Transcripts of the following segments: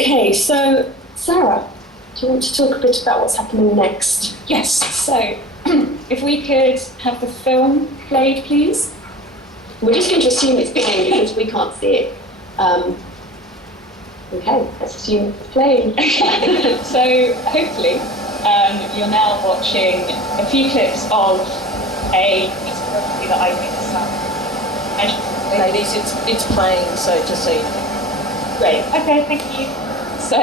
Okay, so Sarah, do you want to talk a bit about what's happening next? Yes, so if we could have the film played, please. We're just going to assume it's playing because we can't see it. Okay, let's assume it's playing. So hopefully you're now watching a few clips of a piece of photography that I made myself. Ladies, it's playing, so just so you know. Great, okay, thank you. So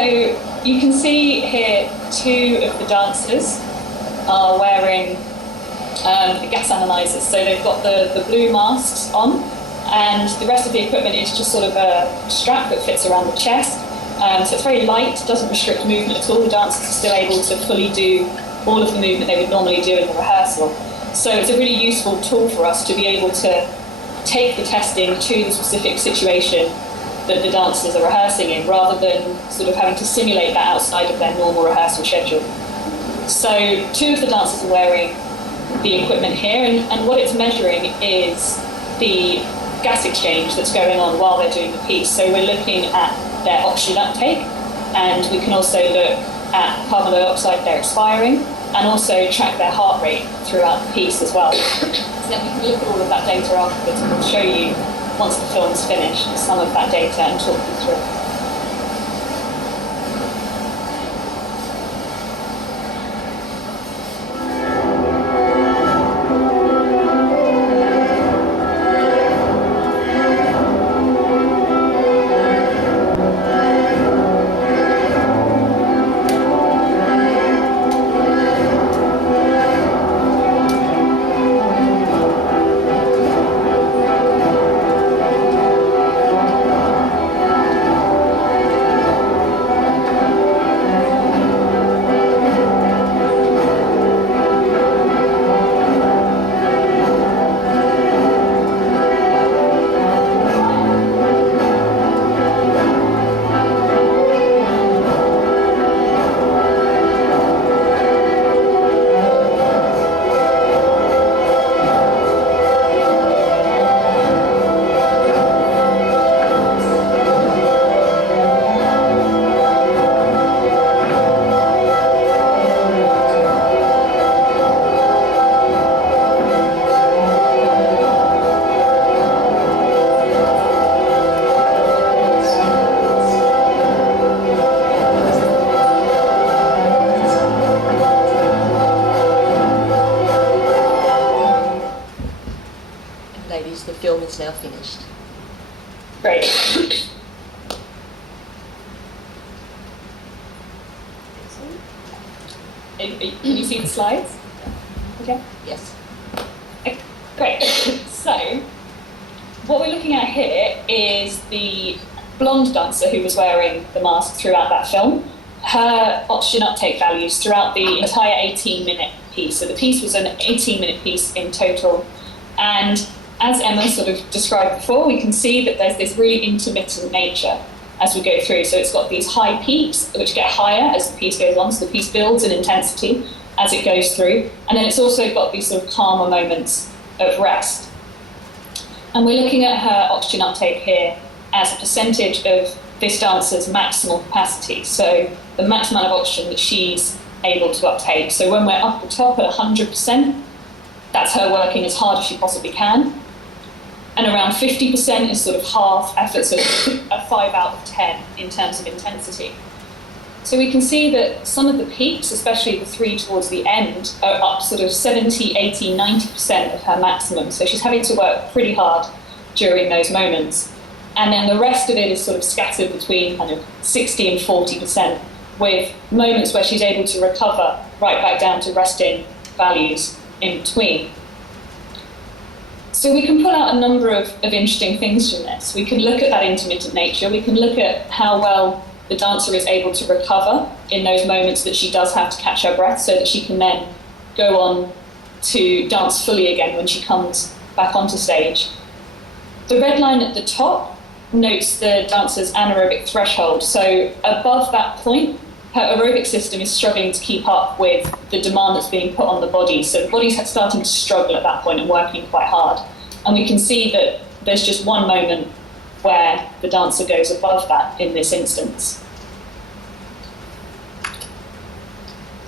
you can see here two of the dancers are wearing the gas analyzers. So they've got the blue masks on, and the rest of the equipment is just sort of a strap that fits around the chest. So it's very light, doesn't restrict movement at all. The dancers are still able to fully do all of the movement they would normally do in the rehearsal. So it's a really useful tool for us to be able to take the testing to the specific situation that the dancers are rehearsing in, rather than sort of having to simulate that outside of their normal rehearsal schedule. So two of the dancers are wearing the equipment here, and what it's measuring is the gas exchange that's going on while they're doing the piece. So we're looking at their oxygen uptake, and we can also look at carbon dioxide they're expiring, and also track their heart rate throughout the piece as well. So then we can look at all of that data afterwards, and we'll show you, once the film's finished, some of that data and talk you through it. The film is now finished. Great. Can you see the slides? Okay. Yes. Okay, great. So, what we're looking at here is the blonde dancer who was wearing the mask throughout that film. Her oxygen uptake values throughout the entire 18-minute piece. So the piece was an 18-minute piece in total, and as Emma sort of described before, we can see that there's this really intermittent nature as we go through. So it's got these high peaks, which get higher as the piece goes on, so the piece builds in intensity as it goes through. And then it's also got these sort of calmer moments of rest. And we're looking at her oxygen uptake here as a percentage of this dancer's maximal capacity, so the maximum amount of oxygen that she's able to uptake. So when we're up the top at 100%, that's her working as hard as she possibly can. And around 50% is sort of half effort, so a 5 out of 10 in terms of intensity. So we can see that some of the peaks, especially the three towards the end, are up sort of 70, 80, 90% of her maximum. So she's having to work pretty hard during those moments. And then the rest of it is sort of scattered between kind of 60 and 40%, with moments where she's able to recover right back down to resting values in between. So we can pull out a number of interesting things from this. We can look at that intermittent nature. We can look at how well the dancer is able to recover in those moments that she does have to catch her breath, so that she can then go on to dance fully again when she comes back onto stage. The red line at the top notes the dancer's anaerobic threshold. So above that point, her aerobic system is struggling to keep up with the demand that's being put on the body. So the body's starting to struggle at that point and working quite hard. And we can see that there's just one moment where the dancer goes above that in this instance.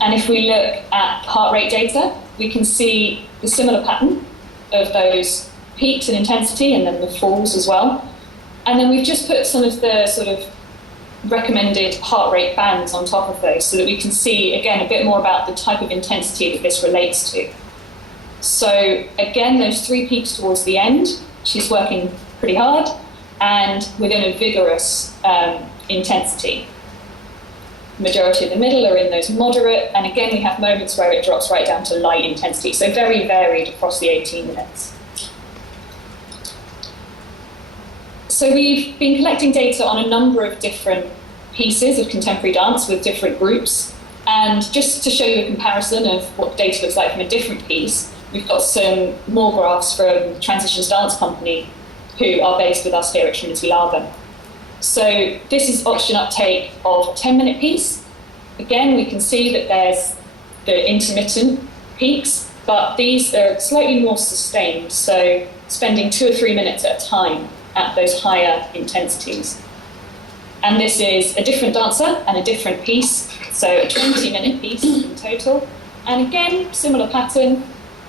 And if we look at heart rate data, we can see the similar pattern of those peaks in intensity and then the falls as well. And then we've just put some of the sort of recommended heart rate bands on top of those so that we can see, again, a bit more about the type of intensity that this relates to. So again, those 3 peaks towards the end, she's working pretty hard and within a vigorous intensity. Majority of the middle are in those moderate, and again we have moments where it drops right down to light intensity, so very varied across the 18 minutes. So we've been collecting data on a number of different pieces of contemporary dance with different groups, and just to show you a comparison of what data looks like from a different piece, we've got some more graphs from Transitions Dance Company, who are based with us here at Trinity Laban. So this is oxygen uptake of a 10-minute piece. Again, we can see that there's the intermittent peaks, but these are slightly more sustained, so spending 2 or 3 minutes at a time at those higher intensities. And this is a different dancer and a different piece, so a 20-minute piece in total. And again, similar pattern.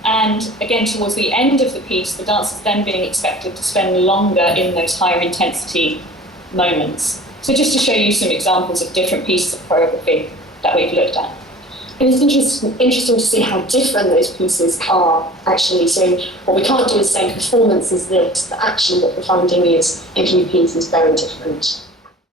And again, towards the end of the piece, the dancer's then being expected to spend longer in those higher intensity moments. So just to show you some examples of different pieces of choreography that we've looked at. And it's interesting to see how different those pieces are, actually. So what we can't do is say performance is this, but actually what we're finding is every piece is very different.